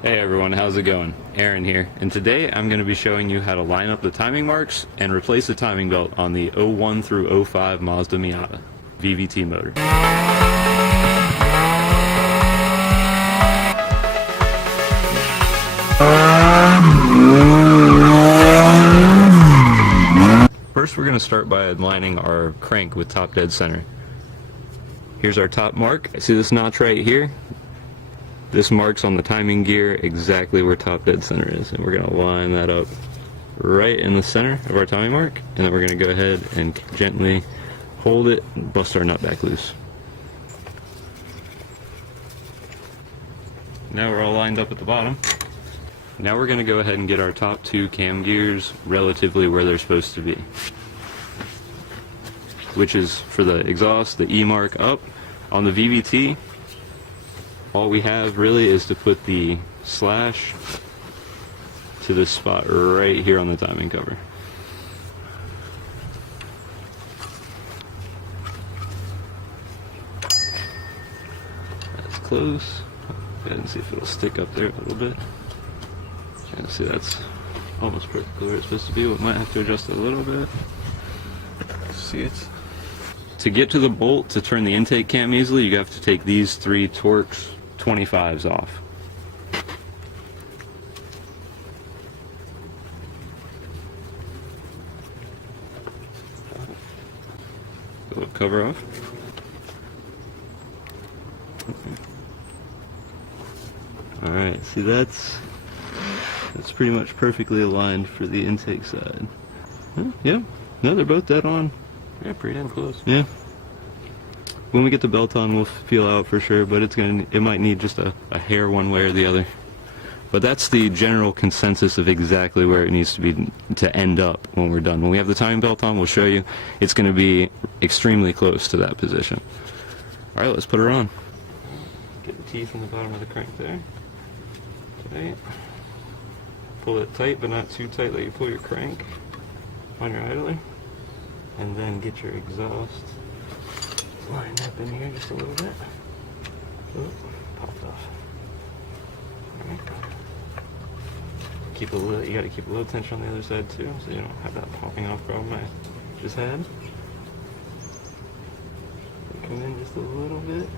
Hey everyone, how's it going? Aaron here, and today I'm going to be showing you how to line up the timing marks and replace the timing belt on the 01 through 05 Mazda Miata VVT motor. First we're going to start by aligning our crank with top dead center. Here's our top mark. See this notch right here? This marks on the timing gear exactly where top dead center is, and we're going to line that up right in the center of our timing mark, and then we're going to go ahead and gently hold it and bust our nut back loose. Now we're all lined up at the bottom. Now we're going to go ahead and get our top two cam gears relatively where they're supposed to be, which is for the exhaust, the E mark up. On the VVT, all we have really is to put the slash to this spot right here on the timing cover. That's close. Go ahead and see if it'll stick up there a little bit. And see, that's almost perfectly where it's supposed to be. We might have to adjust it a little bit. See it? To get to the bolt to turn the intake cam easily, you have to take these three Torx 25s off. Pull the cover off. Alright, see that's pretty much perfectly aligned for the intake side. Huh? Yeah, no, they're both dead on. Yeah, pretty damn close. Yeah. When we get the belt on, we'll feel out for sure, but it might need just a hair one way or the other. But that's the general consensus of exactly where it needs to be to end up when we're done. When we have the timing belt on, we'll show you. It's going to be extremely close to that position. All right, let's put her on. Get the teeth on the bottom of the crank there. Tight. Pull it tight, but not too tight that you pull your crank on your idler. And then get your exhaust lined up in here just a little bit. Oh, popped off. Alright. You gotta keep a little tension on the other side too, so you don't have that popping off problem I just had. Come in just a little bit.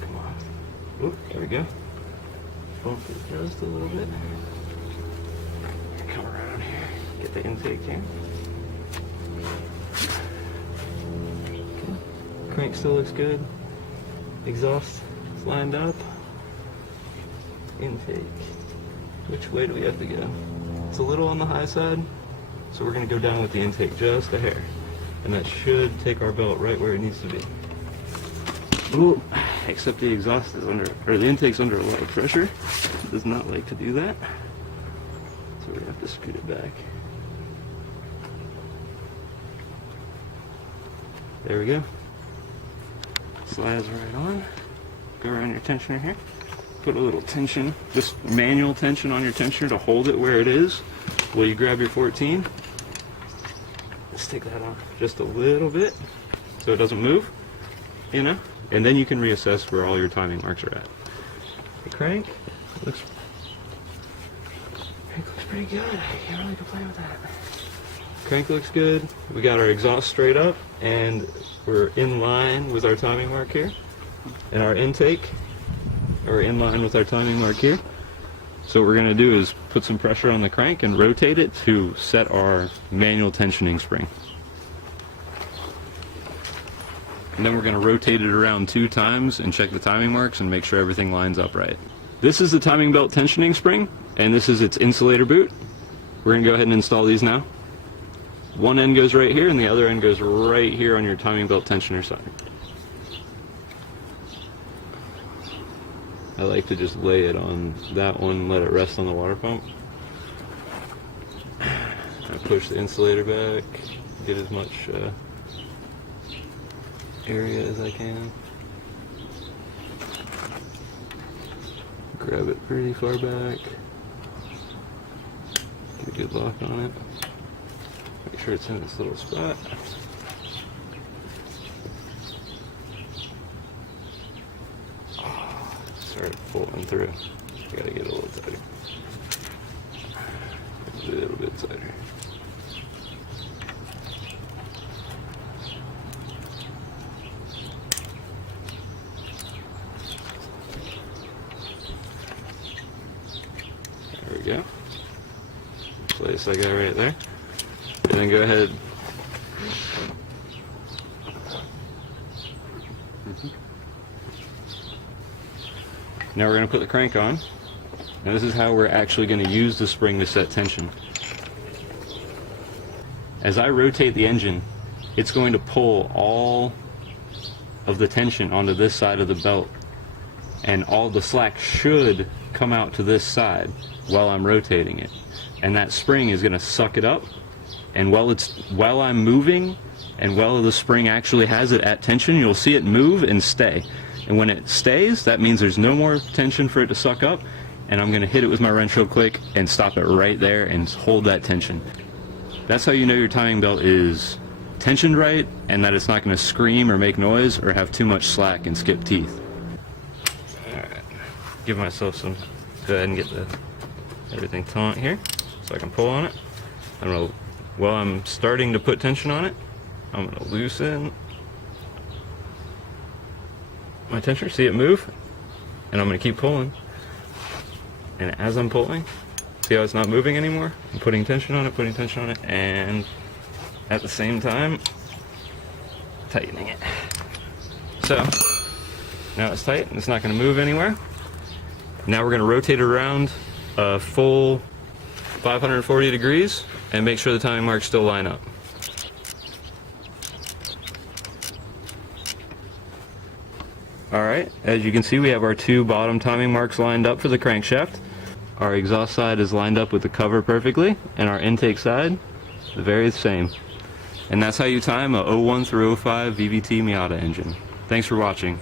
Come on. Oh, there we go. Bump it just a little bit. Come around here. Get the intake in. Crank still looks good. Exhaust is lined up. Intake. Which way do we have to go? It's a little on the high side, so we're going to go down with the intake just a hair. And that should take our belt right where it needs to be. Ooh, except the exhaust is the intake's under a lot of pressure. It does not like to do that. So we have to scoot it back. There we go. Slides right on. Go around your tensioner here. Put a little tension, just manual tension on your tensioner to hold it where it is. While you grab your 14. Let's take that off just a little bit so it doesn't move, you know? And then you can reassess where all your timing marks are at. The crank looks pretty good. I can't really complain with that. Crank looks good. We got our exhaust straight up, and we're in line with our timing mark here. And our intake, we're in line with our timing mark here. So what we're going to do is put some pressure on the crank and rotate it to set our manual tensioning spring. And then we're going to rotate it around 2 times and check the timing marks and make sure everything lines up right. This is the timing belt tensioning spring, and this is its insulator boot. We're going to go ahead and install these now. One end goes right here, and the other end goes right here on your timing belt tensioner side. I like to just lay it on that one, let it rest on the water pump. I push the insulator back, get as much area as I can. Grab it pretty far back. Get a good lock on it. Make sure it's in this little spot. Start pulling through. I gotta get a little go. Place like that right there. And then go ahead. Now we're going to put the crank on. Now this is how we're actually going to use the spring to set tension. As I rotate the engine, it's going to pull all of the tension onto this side of the belt, and all the slack should come out to this side while I'm rotating it. And that spring is going to suck it up, and while I'm moving and while the spring actually has it at tension, you'll see it move and stay. And when it stays, that means there's no more tension for it to suck up, and I'm going to hit it with my wrench real quick and stop it right there and hold that tension. That's how you know your timing belt is tensioned right and that it's not going to scream or make noise or have too much slack and skip teeth. Alright, give myself some, go ahead and get everything taut here so I can pull on it. While I'm starting to put tension on it, I'm going to loosen my tensioner, see it move, and I'm going to keep pulling. And as I'm pulling, see how it's not moving anymore? I'm putting tension on it, and at the same time, tightening it. So, now it's tight, and it's not going to move anywhere. Now we're going to rotate it around a full 540 degrees, and make sure the timing marks still line up. Alright, as you can see, we have our two bottom timing marks lined up for the crankshaft. Our exhaust side is lined up with the cover perfectly, and our intake side, the very same. And that's how you time a 01 through 05 VVT Miata engine. Thanks for watching.